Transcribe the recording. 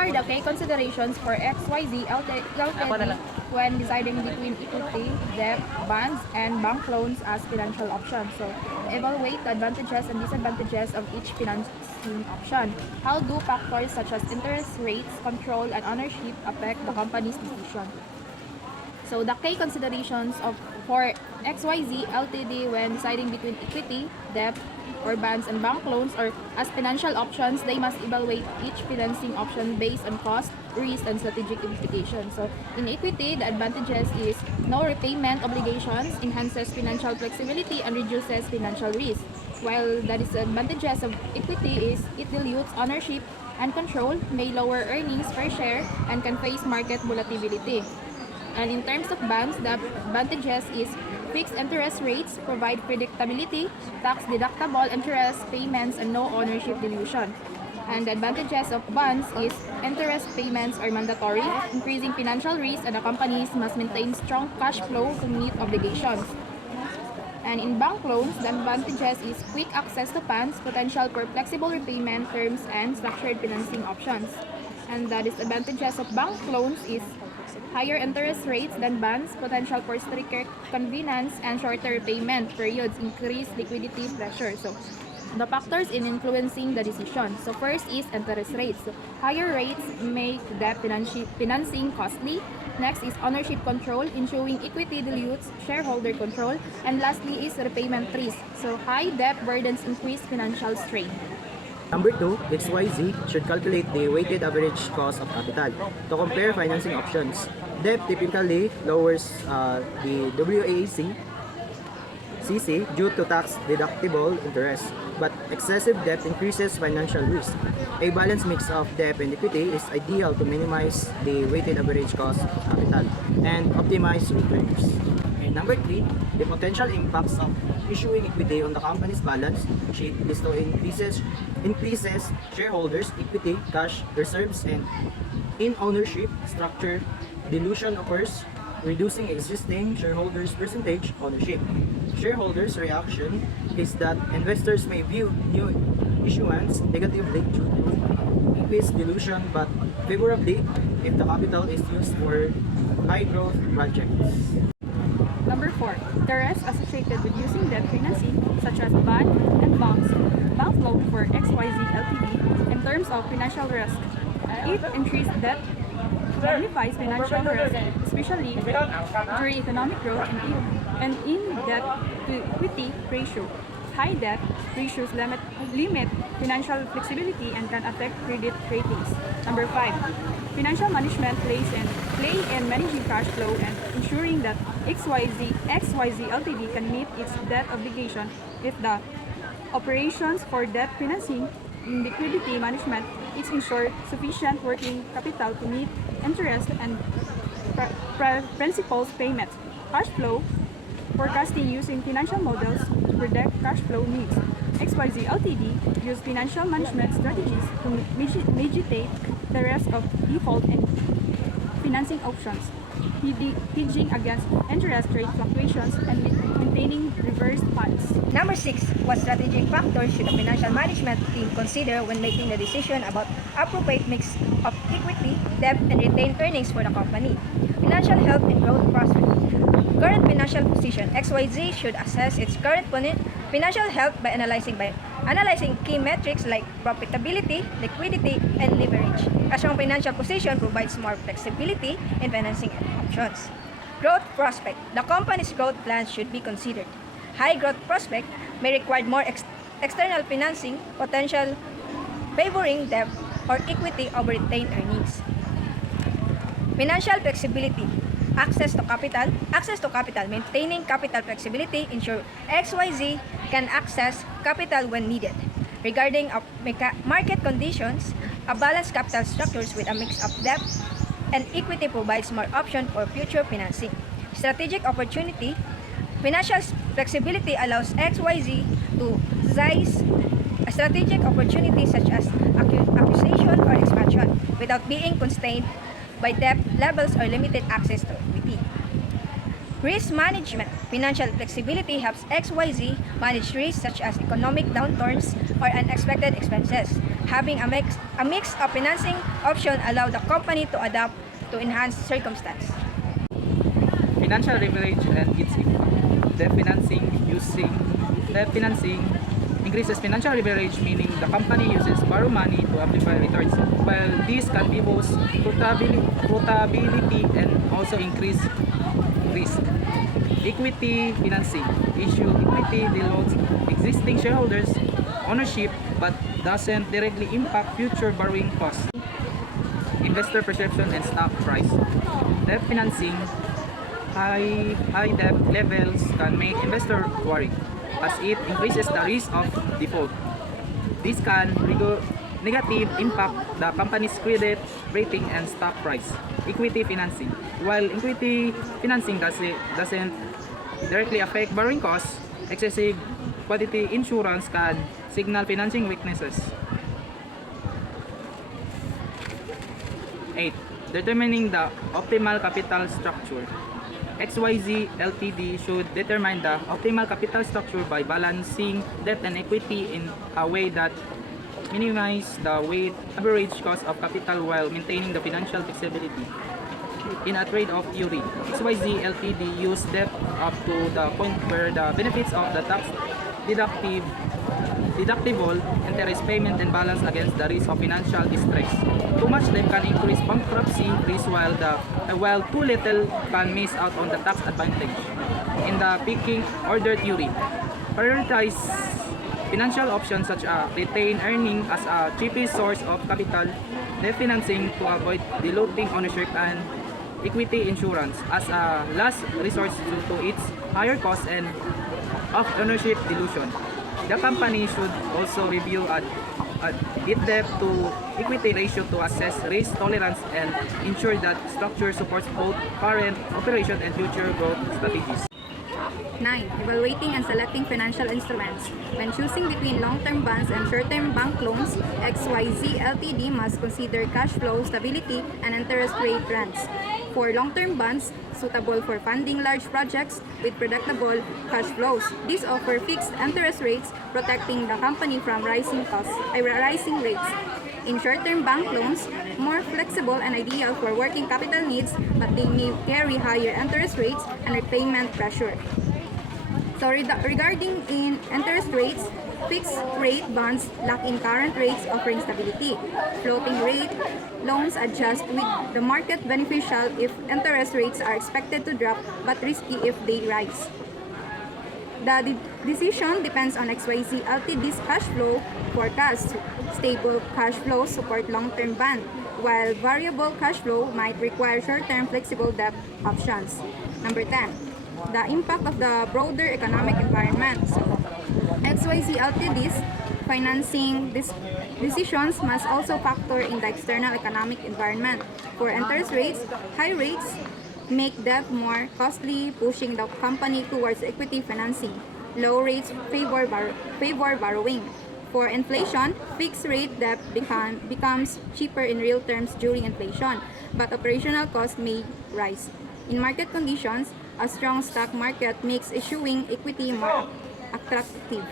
are the key considerations for XYZ Ltd when deciding between equity, debt, bonds, and bank loans as financial options. So, evaluate the advantages and disadvantages of each financing option. How do factors such as interest rates, control, and ownership affect the company's decision? So, the key considerations for XYZ Ltd when deciding between equity, debt, or bonds and bank loans or as financial options, they must evaluate each financing option based on cost, risk, and strategic implications. So, in equity, the advantages is no repayment obligations, enhances financial flexibility, and reduces financial risk. While the disadvantages of equity is it dilutes ownership and control, may lower earnings per share, and can face market volatility. And in terms of bonds, the advantages is fixed interest rates provide predictability, tax-deductible interest payments, and no ownership dilution. And the advantages of bonds is interest payments are mandatory, increasing financial risk, and the companies must maintain strong cash flow to meet obligations. And in bank loans, the advantages is quick access to funds, potential for flexible repayment terms, and structured financing options. And the disadvantages of bank loans is higher interest rates than bonds, potential for stricter convenience, and shorter repayment periods, increased liquidity pressure. So, the factors in influencing the decision. So, first is interest rates. So, higher rates make debt financing costly. Next is ownership control, ensuring equity dilutes shareholder control. And lastly is repayment risk. So, high debt burdens increase financial strain. Number 2, XYZ should calculate the weighted average cost of capital to compare financing options. Debt typically lowers the WACC CC due to tax-deductible interest, but excessive debt increases financial risk. A balanced mix of debt and equity is ideal to minimize the weighted average cost of capital and optimize returns. And number 3, the potential impacts of issuing equity on the company's balance sheet is to increases shareholders' equity, cash reserves, and in ownership structure. Dilution occurs, reducing existing shareholders' percentage ownership. Shareholders' reaction is that investors may view new issuance negatively due to increased dilution, but favorably if the capital is used for high-growth projects. Number 4, the risks associated with using debt financing such as bond and bank loan for XYZ Ltd. In terms of financial risk, it increased debt magnifies financial risk, especially during economic growth and in debt to equity ratio. High debt ratios limit financial flexibility and can affect credit ratings. Number 5, financial management play in managing cash flow and ensuring that XYZ Ltd can meet its debt obligation. If the operations for debt financing in liquidity management is ensure sufficient working capital to meet interest and principal payments. Cash flow forecasting using financial models to predict cash flow needs. XYZ Ltd use financial management strategies to mitigate the risk of default and financing options, hedging against interest rate fluctuations and maintaining reverse funds. Number 6, what strategic factors should the financial management team consider when making the decision about appropriate mix of equity, debt, and retained earnings for the company? Financial health and growth prospects. Current financial position. XYZ should assess its current financial health by analyzing key metrics like profitability, liquidity, and leverage. A strong financial position provides more flexibility in financing options. Growth prospect. The company's growth plans should be considered. High growth prospect may require more external financing potential, favoring debt or equity over retained earnings. Financial flexibility. Access to capital. Maintaining capital flexibility ensure XYZ can access capital when needed. Regarding market conditions, a balanced capital structures with a mix of debt and equity provides more option for future financing. Strategic opportunity. Financial flexibility allows XYZ to seize a strategic opportunity such as acquisition or expansion without being constrained by debt levels or limited access to equity. Risk management. Financial flexibility helps XYZ manage risks such as economic downturns, or unexpected expenses. Having a mix of financing option allow the company to adapt to enhance circumstance. Financial leverage and its impact. Debt financing increases financial leverage, meaning the company uses borrow money to amplify returns. While this can be both profitability and also increase risk. Equity financing. Issue equity dilutes existing shareholders' ownership but doesn't directly impact future borrowing costs. Investor perception and stock price. Debt financing. High debt levels can make investor worry as it increases the risk of default. This can negative impact the company's credit rating and stock price. Equity financing. While equity financing doesn't directly affect borrowing costs, excessive quantity insurance can signal financing weaknesses. 8. Determining the optimal capital structure. XYZ Ltd should determine the optimal capital structure by balancing debt and equity in a way that minimize the weighted average cost of capital while maintaining the financial flexibility. In a trade-off theory, XYZ Ltd use debt up to the point where the benefits of the tax deductible interest payment and balance against the risk of financial distress. Too much debt can increase bankruptcy risk while too little can miss out on the tax advantage. In the pecking order theory, prioritize financial options such as retained earning as a cheapest source of capital, debt financing to avoid diluting ownership, and equity insurance as a last resort due to its higher cost and of ownership dilution. The company should also review its debt to equity ratio to assess risk tolerance and ensure that structure supports both current operation and future growth strategies. 9. Evaluating and selecting financial instruments. When choosing between long-term bonds and short-term bank loans, XYZ Ltd must consider cash flow stability and interest rate trends. For long-term bonds, suitable for funding large projects with predictable cash flows. These offer fixed interest rates, protecting the company from rising rates. In short-term bank loans, more flexible and ideal for working capital needs, but they may carry higher interest rates and repayment pressure. So regarding in interest rates, fixed rate bonds lock in current rates offering stability. Floating rate loans adjust with the market, beneficial if interest rates are expected to drop but risky if they rise. The decision depends on XYZ Ltd's cash flow forecast. Stable cash flow support long-term bond, while variable cash flow might require short-term flexible debt options. Number 10. The impact of the broader economic environment. So, XYZ Ltd's financing decisions must also factor in the external economic environment. For interest rates, high rates make debt more costly, pushing the company towards equity financing. Low rates favor borrowing. For inflation, fixed rate debt becomes cheaper in real terms during inflation, but operational costs may rise. In market conditions, a strong stock market makes issuing equity more attractive.